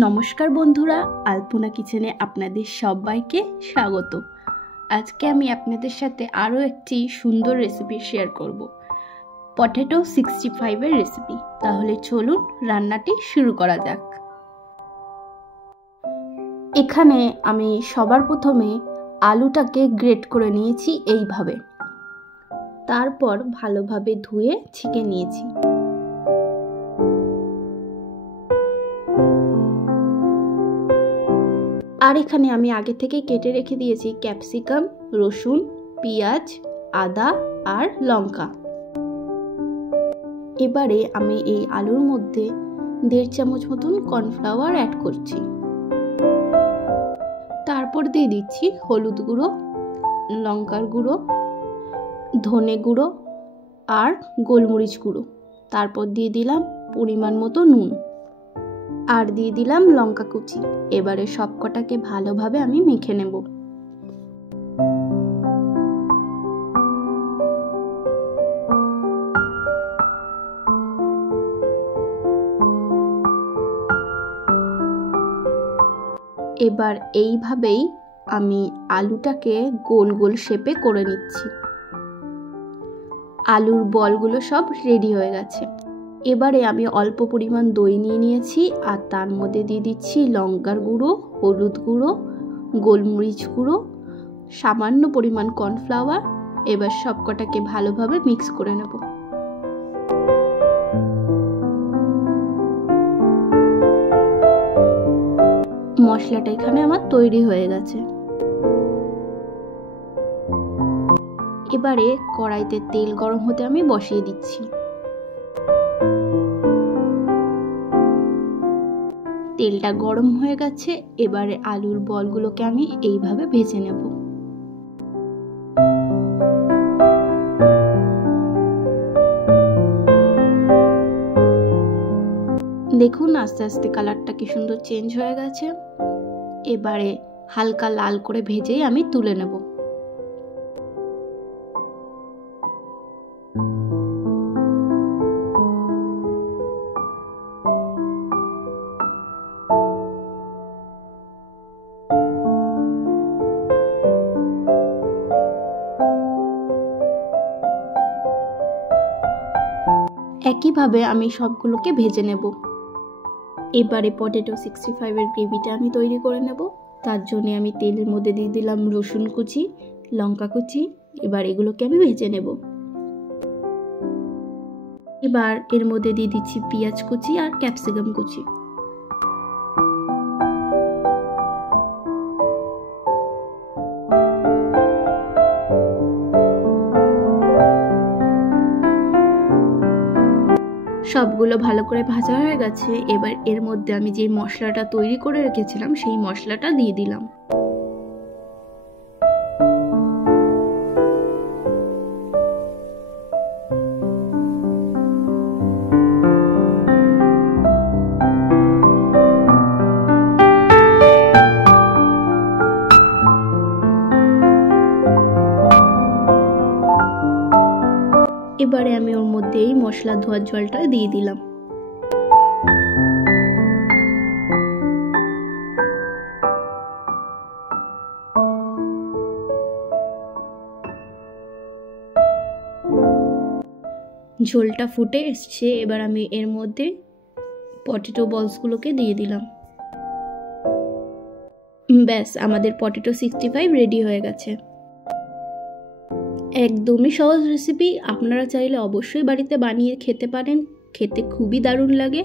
নমস্কার বন্ধুরা, আলপনা কিচেনে আপনাদের সবাইকে স্বাগত। আজকে আমি আপনাদের সাথে আরও একটি সুন্দর রেসিপি শেয়ার করব, পটেটো 65-এর রেসিপি। তাহলে চলুন রান্নাটি শুরু করা যাক। এখানে আমি সবার প্রথমে আলুটাকে গ্রেট করে নিয়েছি এইভাবে, তারপর ভালোভাবে ধুয়ে ছেঁকে নিয়েছি। আর এখানে আমি আগে থেকে কেটে রেখে দিয়েছি ক্যাপসিকাম, রসুন, পেঁয়াজ, আদা আর লঙ্কা। এবারে আমি এই আলুর মধ্যে 1.5 চামচ মতন কর্নফ্লাওয়ার অ্যাড করছি। তারপর দিয়ে দিচ্ছি হলুদ গুঁড়ো, লঙ্কার গুঁড়ো, ধনে গুঁড়ো আর গোলমরিচ গুঁড়ো। তারপর দিয়ে দিলাম পরিমাণ মতো নুন আর দিয়ে দিলাম লঙ্কা কুচি। এবারে সবকটাকে ভালোভাবে আমি মেখে নেব। এবার এইভাবেই আমি আলুটাকে গোল গোল শেপে করে নিচ্ছি। আলুর বলগুলো সব রেডি হয়ে গেছে। এবারে আমি অল্প পরিমাণ দই নিয়ে নিয়েছি আর তার মধ্যে দিয়ে দিচ্ছি লঙ্কার গুঁড়ো, হলুদ গুঁড়ো, গোলমরিচ গুঁড়ো, সামান্য পরিমাণ কর্নফ্লাওয়ার। এবার সবকটাকে ভালোভাবে মিক্স করে নেব। মশলাটা এখানে আমার তৈরি হয়ে গেছে। এবারে কড়াইতে তেল গরম হতে আমি বসিয়ে দিচ্ছি। তেলটা গরম হয়ে গেছে। এবারে আলুর বলগুলোকে আমি এইভাবে ভেজে নেব। দেখুন আস্তে আস্তে কালারটা কি সুন্দর চেঞ্জ হয়ে গেছে। এবারে হালকা লাল করে ভেজেই আমি তুলে নেব। একইভাবে আমি সবগুলোকে ভেজে নেব। এবারে পটেটো 65-এর গ্রেভিটা আমি তৈরি করে নেব। তার জন্য আমি তেলের মধ্যে দিয়ে দিলাম রসুন কুচি, লঙ্কা কুচি। এবার এগুলোকে আমি ভেজে নেব। এবার এর মধ্যে দিয়ে দিচ্ছি পেঁয়াজ কুচি আর ক্যাপসিকাম কুচি। সবগুলো ভালো করে ভাজা হয়ে গেছে। এবার এর মধ্যে আমি যে মশলাটা তৈরি করে রেখেছিলাম সেই মশলাটা দিয়ে দিলাম। এবারে আমি ওর মধ্যে এই মশলা ধোয়ার জলটা দিয়ে দিলাম। ঝোলটা ফুটে এসছে। এবার আমি এর মধ্যে পটেটো বলসগুলোকে দিয়ে দিলাম। ব্যাস, আমাদের পটেটো 65 রেডি হয়ে গেছে। একদমই সহজ রেসিপি। আপনারা চাইলে অবশ্যই বাড়িতে বানিয়ে খেতে পারেন। খেতে খুবই দারুণ লাগে।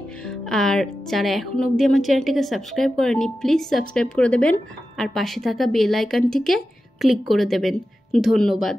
আর যারা এখন অবধি আমার চ্যানেলটিকে সাবস্ক্রাইব করেনি, প্লিজ সাবস্ক্রাইব করে দেবেন আর পাশে থাকা বেল আইকনটিকে ক্লিক করে দেবেন। ধন্যবাদ।